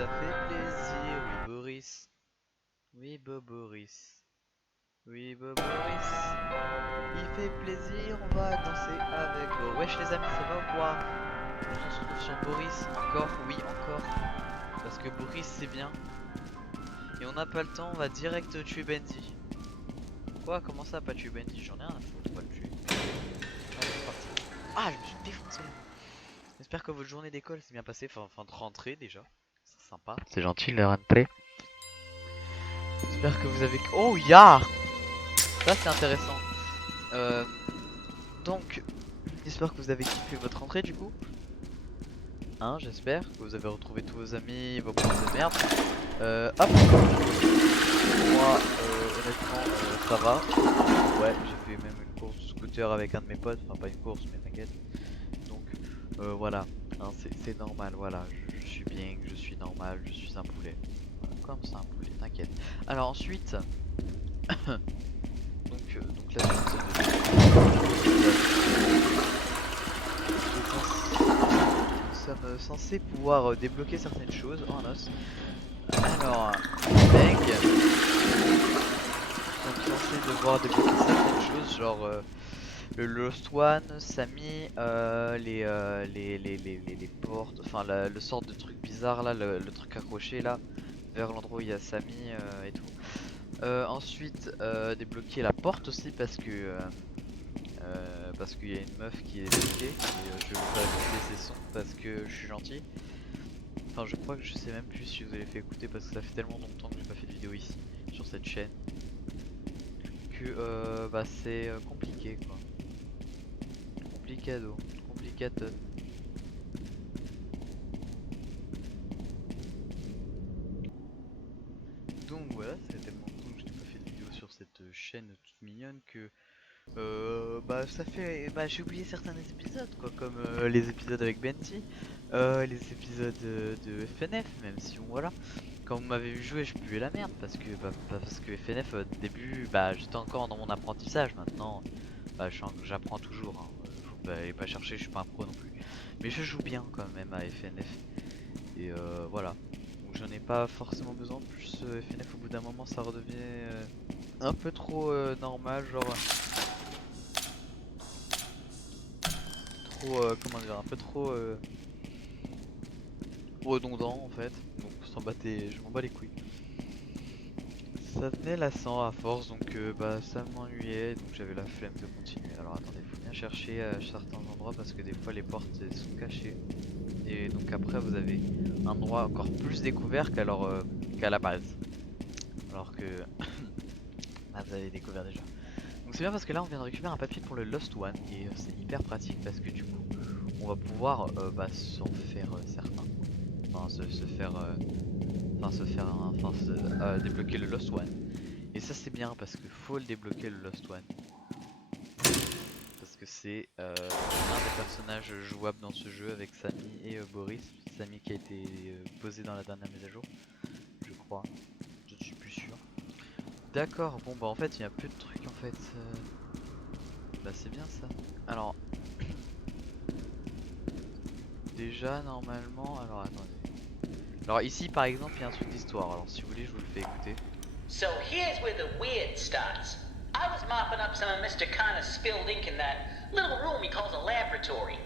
ça fait plaisir. Oui, Boris. Oui, Boris. Oui, Boris. Il fait plaisir, on va danser avec Bo. Wesh les amis, ça va ou quoi? On se retrouve sur Boris. Encore, oui, encore. Parce que Boris c'est bien. Et on n'a pas le temps, on va direct tuer Bendy. Quoi? Comment ça, pas tuer Bendy? J'en ai rien à foutre, on va le tuer. Allez, c'est parti. Ah, je me suis défoncé la main. J'espère que votre journée d'école s'est bien passée, enfin de rentrée déjà. C'est sympa. C'est gentil le runplay. J'espère que vous avez... Oh, ya! Ça c'est intéressant. Euh, donc, j'espère que vous avez kiffé votre rentrée du coup. Hein, j'espère que vous avez retrouvé tous vos amis, vos profs de merde. Hop. Moi, honnêtement, ça va. Ouais, j'ai fait même une course de scooter avec un de mes potes. Enfin, pas une course, mais t'inquiète. Donc, voilà. Hein, c'est normal, voilà. Je suis bien, je suis normal, je suis un poulet. Voilà, comme ça, un poulet, t'inquiète. Alors ensuite... donc la nous sommes censés pouvoir débloquer certaines choses. Oh, un os. Alors, bang. Nous sommes censés devoir débloquer certaines choses, genre le Lost One, Samy, les portes, enfin le sort de truc bizarre là, le truc accroché là, vers l'endroit où il y a Samy et tout. Ensuite, débloquer la porte aussi parce qu'il y a une meuf qui est bloquée et je vais vous faire écouter ses sons parce que je suis gentil. Enfin, je crois que je sais même plus si vous avez fait écouter parce que ça fait tellement longtemps que j'ai pas fait de vidéo ici sur cette chaîne que bah c'est compliqué quoi. Complicado, complicato. Donc voilà, ça fait tellement longtemps que je n'ai pas fait de vidéo sur cette chaîne toute mignonne que bah ça fait bah j'ai oublié certains épisodes quoi comme les épisodes avec Benty, les épisodes de FNF même si bon, voilà quand vous m'avez vu jouer je puais la merde parce que FNF au début bah j'étais encore dans mon apprentissage maintenant bah j'apprends toujours hein. Faut pas aller pas chercher je suis pas un pro non plus mais je joue bien quand même à FNF et voilà donc j'en ai pas forcément besoin plus FNF au bout d'un moment ça redevient un peu trop normal genre trop comment dire un peu trop redondant en fait donc je m'en bats les couilles ça venait lassant à force donc bah ça m'ennuyait donc j'avais la flemme de continuer alors attendez faut bien chercher à certains endroits parce que des fois les portes elles sont cachées et donc après vous avez un endroit encore plus découvert qu'à la base alors que ah, vous avez découvert déjà donc c'est bien parce que là on vient de récupérer un papier pour le Lost One et c'est hyper pratique parce que du coup on va pouvoir bah, s'en faire certains enfin se faire débloquer le Lost One et ça c'est bien parce que faut le débloquer le Lost One parce que c'est un des personnages jouables dans ce jeu avec Samy et Boris. Samy qui a été posé dans la dernière mise à jour je crois, je ne suis plus sûr. D'accord, bon bah en fait il y a plus de trucs en fait bah c'est bien ça. Alors déjà normalement alors attendez. Alors ici par exemple il y a un truc d'histoire alors si vous voulez je vous le fais écouter. So here's where the weird starts. I was mopping up some of Mr. Connor's spilled ink in that little room he calls a laboratory.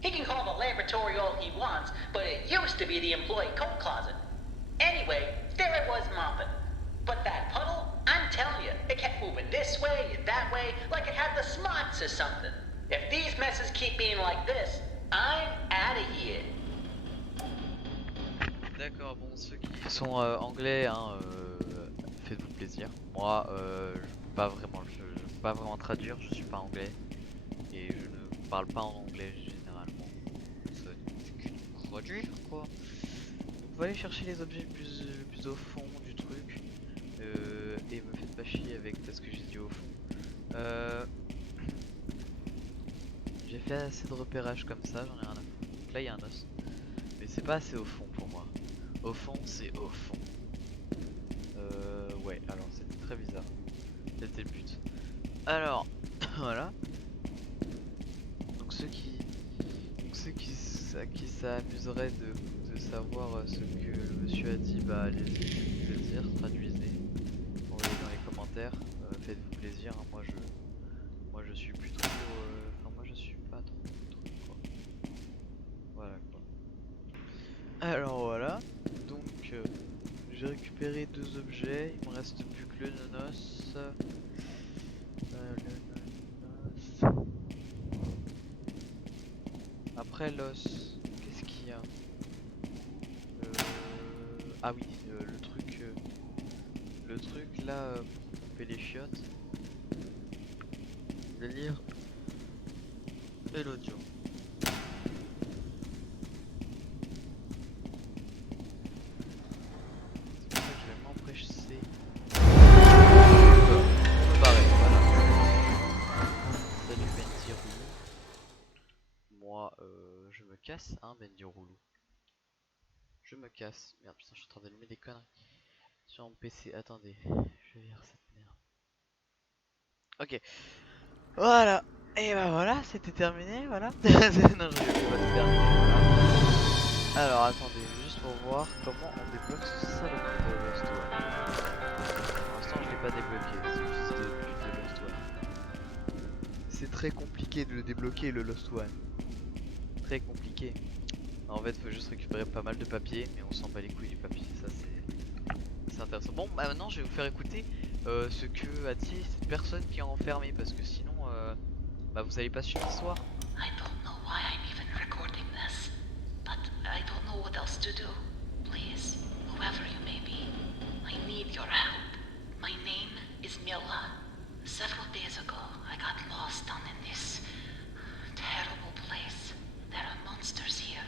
He can call the laboratory all he wants, but it used to be the employee coat closet. Anyway, there I was mopping. But that puddle, I'm telling you, it kept moving this way and that way, like it had the smarts or something. If these messes keep being like this, I'm out of here. D'accord, bon ceux qui sont anglais hein, faites-vous plaisir. Moi je peux pas vraiment je peux pas vraiment traduire, je suis pas anglais et je ne parle pas en anglais généralement. Ça traduire quoi. Donc vous allez chercher les objets le plus au fond du truc et me faites pas chier avec ce que j'ai dit au fond. J'ai fait assez de repérage comme ça, j'en ai rien à foutre. Donc là il y a un os, mais c'est pas assez au fond pour moi. Au fond c'est au fond. Ouais, alors c'était très bizarre. C'était le but. Alors, voilà. Donc ceux qui s'amuseraient de savoir ce que le monsieur a dit, bah allez-y, je vais vous le dire, traduisez, envoyez dans les commentaires, faites-vous plaisir, hein, moi je suis plus trop, enfin moi je suis pas trop quoi. Voilà quoi. Alors voilà, donc j'ai récupéré 2 objets, il me reste plus que le nonos. Le nonos. Après l'os, qu'est-ce qu'il y a? Ah oui, le truc là pour pomper les chiottes, le lire et l'audio. C'est pour ça que je vais m'empresser. Pour me barrer, voilà. Salut Bendy Roulou. Moi je me casse, hein Bendy Roulou. Je me casse. Merde putain, je suis en train d'allumer des conneries sur mon PC. Attendez, je vais lire cette merde. Ok, voilà. Et bah voilà, c'était terminé, voilà. Non, je vais pas terminer, voilà. Alors attendez, juste pour voir comment on débloque ce saloperie de Lost One. Pour l'instant je l'ai pas débloqué, c'est juste le but de Lost One. C'est très compliqué de le débloquer le Lost One. Très compliqué. En fait faut juste récupérer pas mal de papier, mais on s'en bat les couilles du papier, ça c'est intéressant. Bon bah maintenant je vais vous faire écouter ce que a dit cette personne qui est enfermée, parce que sinon bah vous allez pas suivre l'histoire. I don't know why I'm even recording this, but I don't know what else to do. Please, whoever you may be, I need your help. My name is Mila. Several days ago, I got lost down in this terrible place. There are monsters here.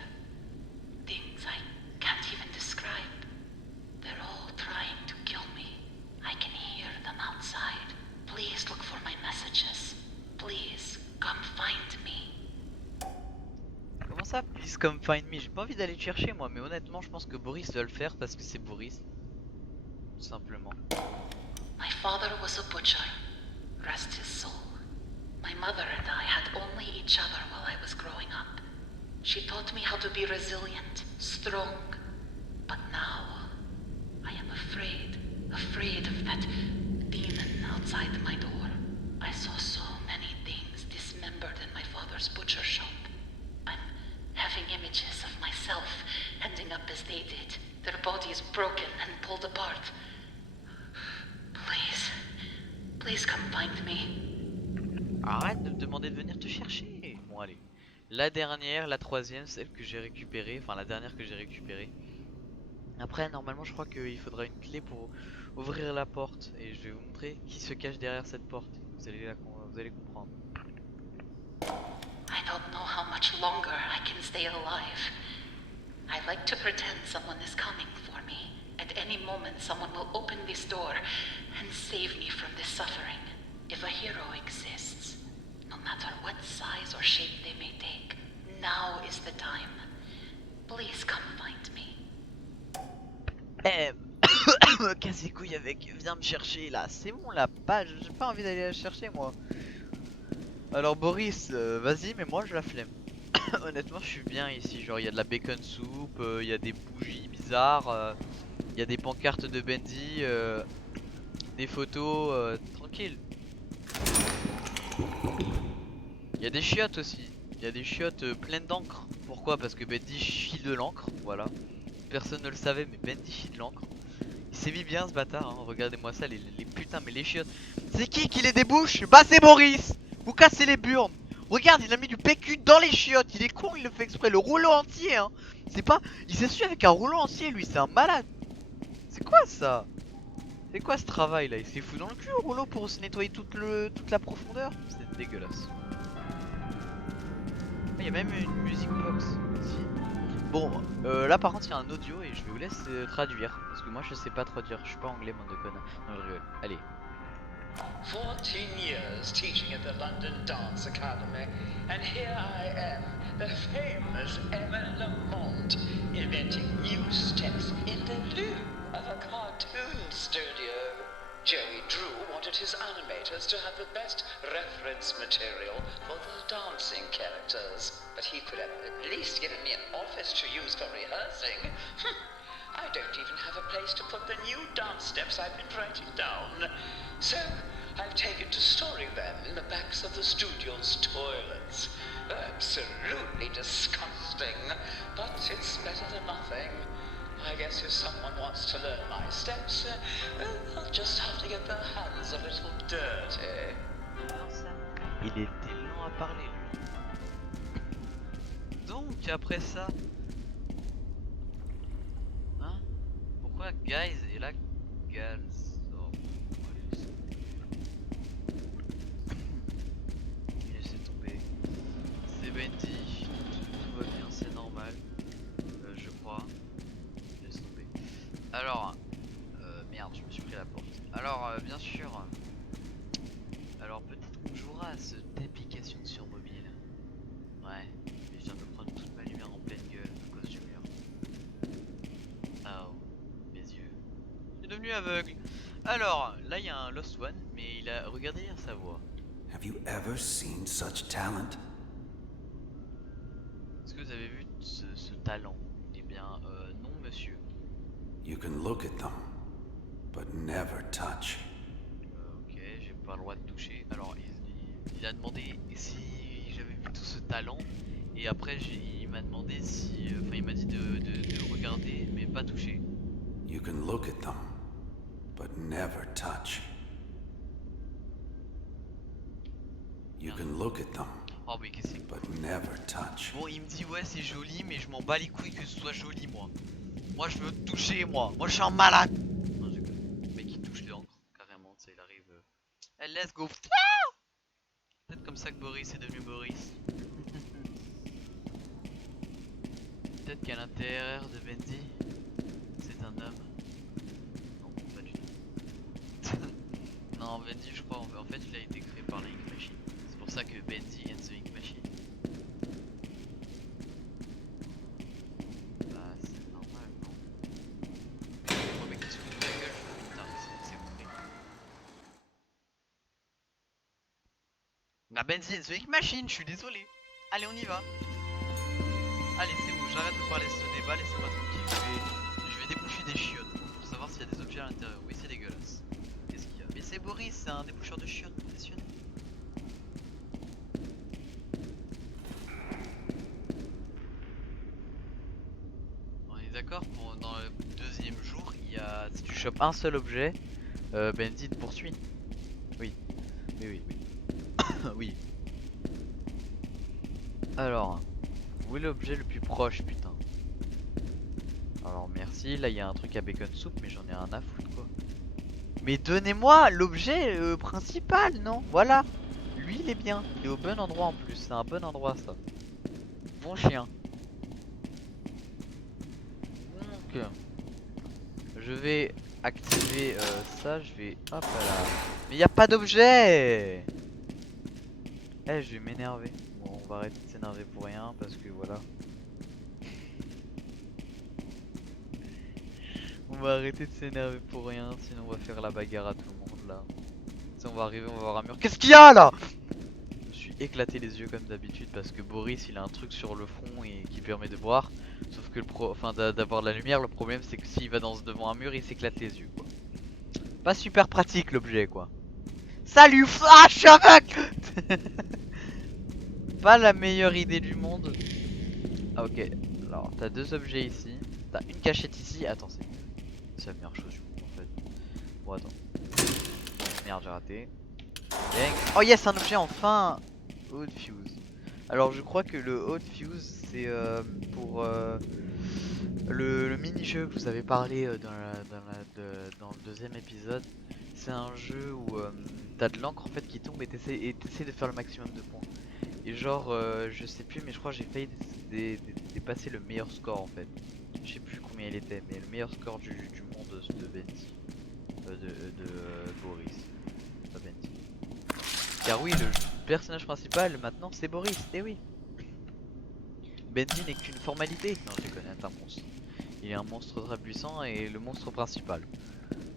Things I can't even describe. They're all trying to kill me. I can hear them outside. Please look for my messages. Please, come find me. Comment ça, please come find me? J'ai pas envie d'aller te chercher moi, mais honnêtement je pense que Boris doit le faire parce que c'est Boris. Tout simplement. My father was a butcher. Rest his soul. My mother and I had only each other while I was growing up. She taught me how to be resilient, strong. But now, I am afraid of that demon outside my door. I saw so many things dismembered in my father's butcher shop. I'm having images of myself ending up as they did, their bodies broken and pulled apart. Please come find me. Arrête de me demander de venir te chercher. Bon allez. La dernière, la troisième, celle que j'ai récupérée, enfin la dernière que j'ai récupérée. Après normalement je crois qu'il faudra une clé pour ouvrir la porte. Et je vais vous montrer qui se cache derrière cette porte. Vous allez comprendre. I don't know how much longer I can stay alive. I like to pretend someone is coming for me. At any moment someone will open this door and save me from this suffering. If a hero exists, no matter what size or shape they may take, now is the time. Please come find me. Me casse les couilles avec, viens me chercher là, c'est bon là, pas, j'ai pas envie d'aller la chercher moi. Alors Boris, vas-y, mais moi je la flemme. Honnêtement je suis bien ici, genre il y a de la bacon soup, il y a des bougies bizarres, il y a des pancartes de Bendy, des photos, tranquille. Il y a des chiottes aussi, il y a des chiottes pleines d'encre. Pourquoi? Parce que Bendy chie de l'encre, voilà. Personne ne le savait mais Bendy chie de l'encre. Il s'est mis bien ce bâtard, hein. Regardez-moi ça, les putains, mais les chiottes. C'est qui les débouche? Bah c'est Boris. Vous cassez les burnes. Regarde, il a mis du PQ dans les chiottes. Il est con, il le fait exprès, le rouleau entier, hein. C'est pas, il s'essuie avec un rouleau entier, lui, c'est un malade. C'est quoi ça? C'est quoi ce travail là? Il s'est foutu dans le cul au rouleau pour se nettoyer toute la profondeur. C'est dégueulasse. Il y a même une music box ici. Bon, là par contre il y a un audio et je vais vous laisser traduire. Parce que moi je sais pas traduire, je suis pas anglais, mon de connard. Non, je rigole. Allez. 14 years teaching at the London Dance Academy, and here I am, the famous Emma Lamont, inventing new steps in the loo of a cartoon studio. Jerry Drew wanted his animators to have the best reference material for the dancing characters, but he could have at least given me an office to use for rehearsing. I don't even have a place to put the new dance steps I've been writing down. So I've taken to storing them in the backs of the studio's toilets. Absolutely disgusting, but it's better than nothing. I guess if someone wants to learn my steps, they'll just have to get their hands a little dirty. Il était lent à parler lui. Donc après ça, hein? Pourquoi guys et là gals? Oh, laissez tomber. C'est Bendy, tout va bien, c'est normal, je crois. Laisse tomber. Alors, merde, je me suis pris la porte. Alors, bien sûr. Alors peut-être qu'on jouera à cette application sur mobile. Ouais, mais je viens de prendre toute ma lumière en pleine gueule à cause du mur. Oh, mes yeux. Je suis devenu aveugle. Alors, là il y a un Lost One, mais il a... Regardez lire sa voix. Have you ever seen such talent? Est-ce que vous avez vu ce talent? Eh bien, non monsieur. You can look at them, but never touch. Ok, j'ai pas le droit de toucher. Alors, il a demandé si j'avais vu tout ce talent. Et après, il m'a demandé si... Enfin, il m'a dit de regarder, mais pas toucher. You can look at them, but never touch. You can look at them, Oh, mais qu'est-ce que c'est? but never touch. Bon, il me dit ouais, c'est joli, mais je m'en bats les couilles que ce soit joli, moi. Moi, je veux toucher, moi. Moi, je suis un malade. Non, je déconne. Le mec, il touche l'encre, carrément, tu sais, il arrive... Hey, let's go. Peut-être comme ça que Boris est devenu Boris. Peut-être qu'à l'intérieur de Bendy, c'est un homme. Non, pas du tout. Non, Bendy, je crois, en fait, il a été créé par la Ink Machine. C'est pour ça que Bendy and the Ink Machine. Bah, c'est normal, non? Oh, mais qu'est-ce que tu fous de ma gueule? Putain, mais c'est vrai. Bah, Bendy and the Ink Machine, je suis désolé. Allez, on y va. Allez, c'est bon, j'arrête de parler de ce débat, laissez-moi tranquille. Je vais déboucher des chiottes pour savoir s'il y a des objets à l'intérieur. Oui, c'est dégueulasse. Qu'est-ce qu'il y a? Mais c'est Boris, c'est un déboucheur de chiottes professionnel. On est d'accord, dans le deuxième jour, il y a... si tu chopes un seul objet, Bendy te poursuit. Oui, oui, oui, oui. Oui. Alors... où est l'objet le plus proche, putain? Alors merci, là il y a un truc à bacon soup, mais j'en ai rien à foutre quoi. Mais donnez-moi l'objet principal, non? Voilà. Lui il est bien, il est au bon endroit en plus, c'est un bon endroit ça. Bon chien. Donc je vais activer ça, je vais... hop là. Mais il n'y a pas d'objet. Eh, je vais m'énerver. Bon, on va arrêter de s'énerver pour rien parce que voilà. On va arrêter de s'énerver pour rien, sinon on va faire la bagarre à tout le monde là. Si on va arriver, on va voir un mur. Qu'est-ce qu'il y a là? Je me suis éclaté les yeux comme d'habitude parce que Boris il a un truc sur le front et qui permet de voir. Sauf que d'avoir de la lumière, le problème c'est que s'il va devant un mur, il s'éclate les yeux quoi. Pas super pratique l'objet quoi. Salut, ah, je suis aveugle. Pas la meilleure idée du monde. Ah ok, alors t'as deux objets ici. T'as une cachette ici, attends c'est la meilleure chose du monde en fait. Bon attends. Merde j'ai raté. Bang. Oh yes, un objet enfin. Hot fuse. Alors je crois que le hot fuse c'est pour le mini-jeu que vous avez parlé dans le deuxième épisode. C'est un jeu où t'as de l'encre en fait qui tombe et t'essaies de faire le maximum de points. Et genre je sais plus, mais je crois que j'ai failli dépasser le meilleur score en fait. Je sais plus combien il était, mais le meilleur score du monde de Bendy, de Boris, pas Bendy. Car oui, le personnage principal maintenant c'est Boris, et oui. Bendy n'est qu'une formalité. Non, je déconne, c'est un monstre. Il est un monstre très puissant et le monstre principal.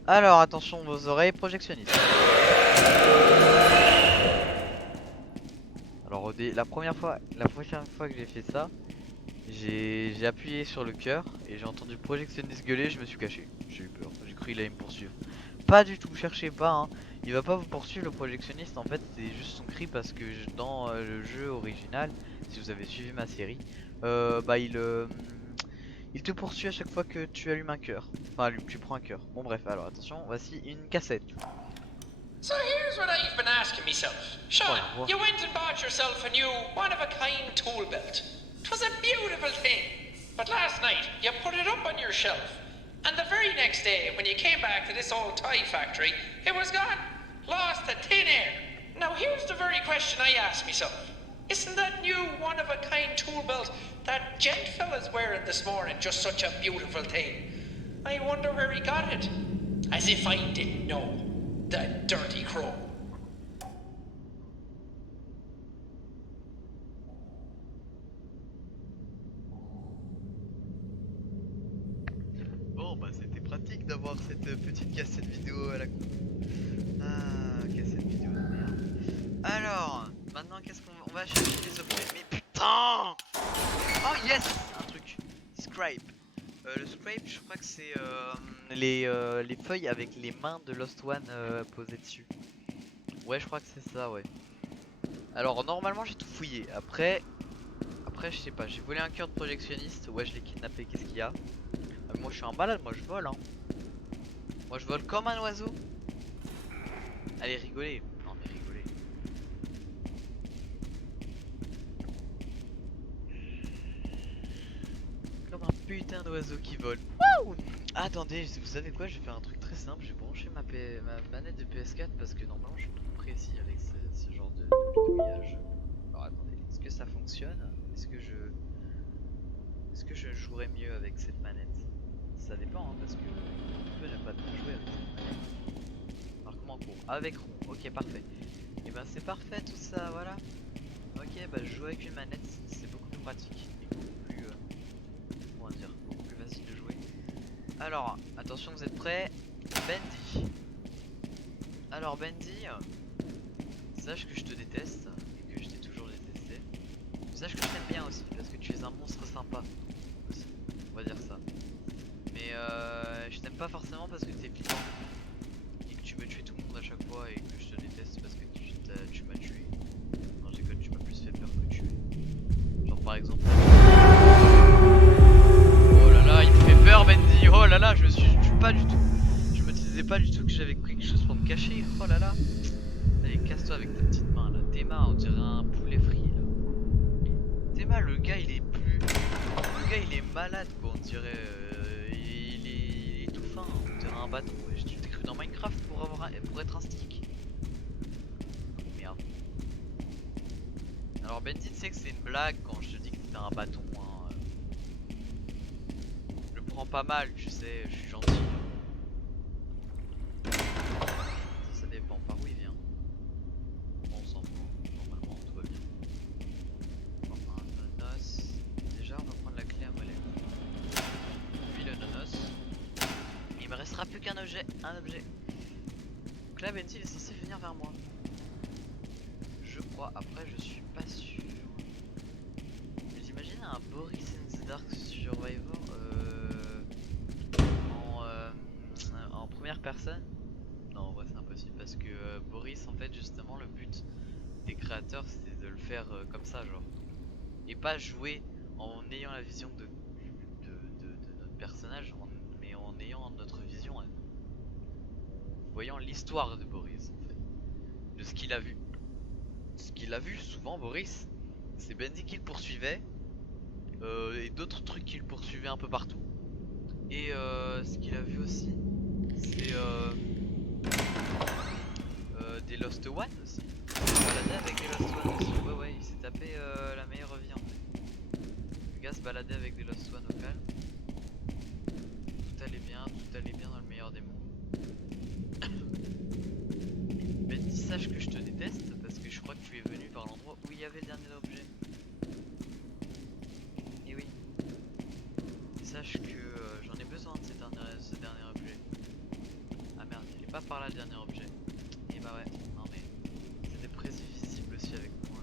Alors attention vos oreilles projectionnistes. Alors la première fois, la prochaine fois que j'ai fait ça, j'ai appuyé sur le cœur et j'ai entendu le projectionniste gueuler, je me suis caché. J'ai eu peur, j'ai cru qu'il allait me poursuivre. Pas du tout, cherchez pas hein. Il va pas vous poursuivre le projectionniste, en fait c'est juste son cri parce que dans le jeu original, si vous avez suivi ma série, bah il te poursuit à chaque fois que tu allumes un cœur. Enfin tu prends un cœur. Bon bref, alors attention, voici une cassette. So here's what I've been asking myself. Sean, you went and bought yourself a new, one-of-a-kind tool belt. 'Twas a beautiful thing. But last night, you put it up on your shelf. And the very next day, when you came back to this old toy factory, it was gone. Lost to thin air. Now here's the very question I ask myself. Isn't that new one-of-a-kind tool belt that gent fella's wearing this morning just such a beautiful thing? I wonder where he got it. As if I didn't know. The dirty crow. Bon bah c'était pratique d'avoir cette petite cassette vidéo à la con. Ah, cassette vidéo de merde. Alors, maintenant qu'est-ce qu'on va chercher des objets. Mais putain. Oh yes, un truc. Scrape. Le scrape, je crois que c'est les feuilles avec les mains de Lost One posées dessus. Ouais, je crois que c'est ça, ouais. Alors normalement j'ai tout fouillé. Après je sais pas. J'ai volé un cœur de projectionniste. Ouais, je l'ai kidnappé. Qu'est-ce qu'il y a? Moi je suis un malade. Moi je vole. Hein. Moi je vole comme un oiseau. Allez rigolez. Non mais rigolez. Comme un putain d'oiseau qui vole. Wouh! Attendez, vous savez quoi? Je vais faire un truc très simple. Je vais brancher ma manette de PS4 parce que normalement je suis trop précis avec ce genre de bidouillage. Alors attendez, est-ce que ça fonctionne? Est-ce que je jouerais mieux avec cette manette? Ça dépend hein, parce que on peut ne pas bien jouer avec cette manette. Marquement court. Avec rond, ok parfait. Et ben c'est parfait tout ça, voilà. Ok bah je joue avec une manette, c'est beaucoup plus pratique. Et beaucoup plus comment dire, beaucoup plus facile de jouer. Alors, attention vous êtes prêts? Bendy. Alors Bendy, sache que je te déteste et que je t'ai toujours détesté. Sache que je t'aime bien aussi parce que tu es un monstre sympa aussi, on va dire ça. Mais je t'aime pas forcément parce que t'es flippant et que tu veux tuer tout le monde à chaque fois et que je te déteste parce que tu m'as tué. Non j'ai tu m'as plus fait peur que tuer. Genre par exemple. Oh là là il me fait peur Bendy. Oh là là je me suis pas du tout. Je me disais pas du tout que j'avais quelque chose pour me cacher. Oh là là. Allez casse-toi avec ta petite main là. Tes mains on dirait un poulet frit là. Théma le gars il est plus. Le gars il est malade quoi on dirait. Il est tout fin, on dirait un bâton. Ouais. Tu t'es cru dans Minecraft pour être un stick. Merde. Alors Bendy tu sais que c'est une blague quand je te dis que t'es un bâton hein. Je le prends pas mal tu sais, je suis gentil. Ça dépend par où il vient. Bon, on s'en fout, normalement tout va bien. Enfin, un nonos. Déjà on va prendre la clé à mollet. Puis le nonos. Il me restera plus qu'un objet. Donc là Bendy il est censé venir vers moi. Je crois, après je suis pas sûr. Mais j'imagine un Boris in the Dark Survivor en première personne. Non en vrai c'est impossible parce que Boris en fait justement le but des créateurs c'était de le faire comme ça genre. Et pas jouer en ayant la vision de notre personnage mais en ayant notre vision en voyant l'histoire de Boris en fait. De ce qu'il a vu. Ce qu'il a vu souvent Boris c'est Bendy qui le poursuivait et d'autres trucs qui le poursuivaient un peu partout. Et ce qu'il a vu aussi c'est des Lost One aussi. Il se baladait avec des Lost One aussi. Ouais il s'est tapé la meilleure vie en fait. Le gars se baladait avec des Lost One au calme. Tout allait bien dans le meilleur des mondes. Bendy sache que je te déteste parce que je crois que tu es venu par l'endroit où il y avait le dernier objet. Et oui. Sache que j'en ai besoin de ce dernier objet. Ah le dernier objet. Et bah ouais, non mais c'était prévisible aussi avec moi.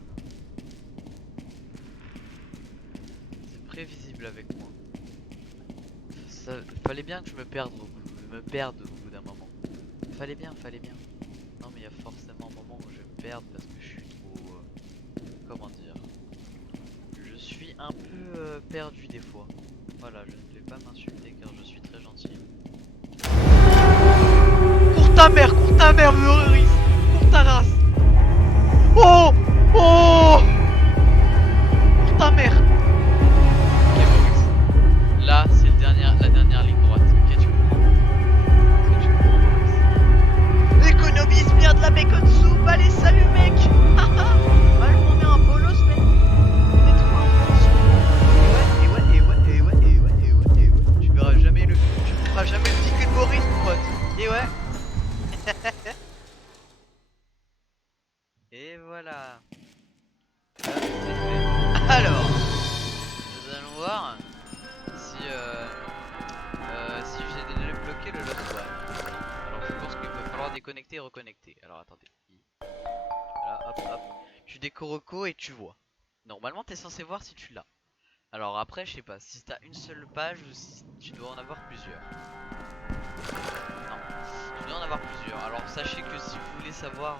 C'est prévisible avec moi. Ça, fallait bien que je me perde au bout d'un moment. Fallait bien. Non mais il y a forcément un moment où je me perde parce que je suis trop... comment dire, je suis un peu perdu des fois. Voilà, je ne vais pas m'insulter car je suis très gentil. Cours ta mère, Meurice. Cours ta race. Oh. Oh. Cours ta mère. Ok Maurice. Là c'est la dernière ligne droite. Ok, tu comprends. Est-ce que tu comprends Maurice? Économise bien de la bacon soup. Allez salut mec. Haha. Mal on est un bolos mais on est trop un bolos. Et ouais. Tu verras jamais tu feras jamais le petit cul de Maurice mon pote. Et ouais. Et voilà. Là, c'est fait. Alors, nous allons voir si j'ai débloqué le Lost One. Alors je pense qu'il va falloir déconnecter et reconnecter. Alors attendez. Voilà, hop. Tu décoroco et tu vois. Normalement t'es censé voir si tu l'as. Alors après je sais pas si t'as une seule page ou si tu dois en avoir plusieurs. Non, tu dois en avoir plusieurs. Alors sachez que si vous voulez savoir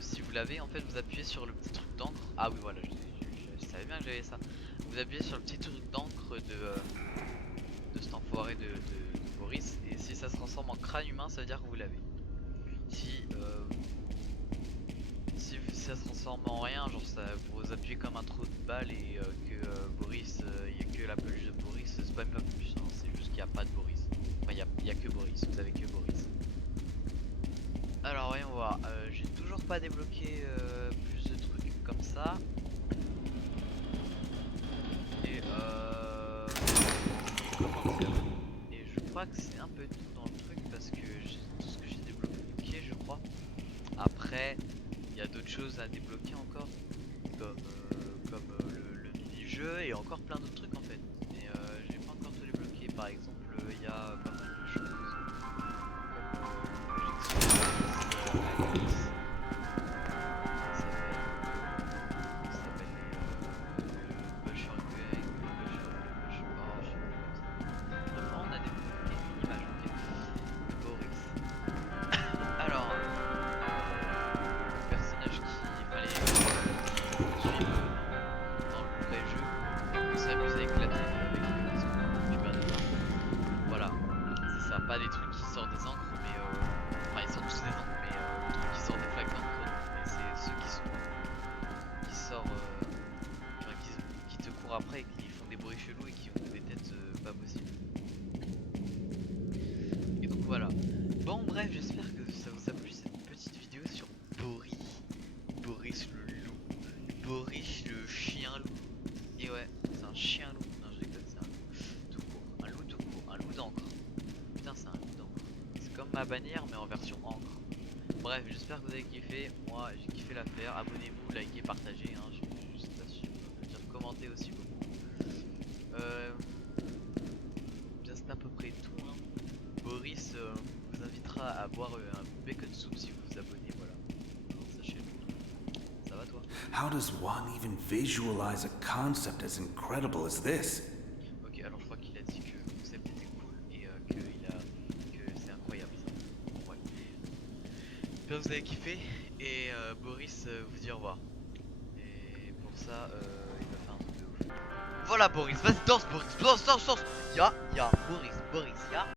si vous l'avez, en fait vous appuyez sur le petit truc d'encre. Ah oui voilà, je savais bien que j'avais ça. Vous appuyez sur le petit truc d'encre de cet enfoiré de Boris. Et si ça se transforme en crâne humain, ça veut dire que vous l'avez. Si ça se transforme en rien, genre ça vous appuyez comme un trou de balle et que Boris, il n'y a que la peluche de Boris, c'est pas même plus, hein, c'est juste qu'il n'y a pas de Boris. Enfin il y a que Boris, vous avez que Boris. Alors voyons voir, j'ai toujours pas débloqué plus de trucs comme ça. Et comment dire, et je crois que c'est un peu tout dans le truc parce que tout ce que j'ai débloqué je crois. Après il y a d'autres choses à débloquer encore comme le mini-jeu et encore plein d'autres trucs en fait. Mais j'ai pas encore tout débloqué. Par exemple il y a pas mal de choses comme Alex, ça s'appelle les Butcher Gang, oh je sais plus comme ça. Bref, on a débloqué une image, ok. De Boris. Alors le personnage qu'il fallait suivre dans le vrai jeu et qu'on s'amuse à éclater avec parce que tu perds des temps. Voilà, c'est ça, pas des trucs qui sortent des encres mais enfin ils sortent tous des encres mais le truc qui sort des flaques d'encre mais c'est ceux qui sortent enfin, qui te courent après et qui font des bruits chelous et qui ont des têtes pas possibles. Et donc voilà. Bon bref, j'espère que ça vous a plu cette petite vidéo sur Boris le loup, Boris le chien loup. Et ouais, c'est un chien loup, non je rigole, c'est un loup tout court, un loup d'encre. Putain c'est un loup d'encre, c'est comme ma bannière mais en version encre. Bref, j'espère que vous avez kiffé, moi j'ai kiffé l'affaire, abonnez-vous, likez, partagez, hein. Je sais pas si je peux dire commenter aussi beaucoup. C'est à peu près tout, hein. Boris vous invitera à boire un bacon soup si vous vous abonnez, voilà. Alors, sachez-le. Ça va toi? How does one even visualize a concept as incredible as this? Ok, alors je crois qu'il a dit que le concept était cool et que c'est incroyable ça. Ouais. J'espère que vous avez kiffé et Boris vous dit au revoir. Et pour ça, il va faire un truc de ouf. Voilà Boris, vas-y danse Boris, danse. Ya, Boris, ya.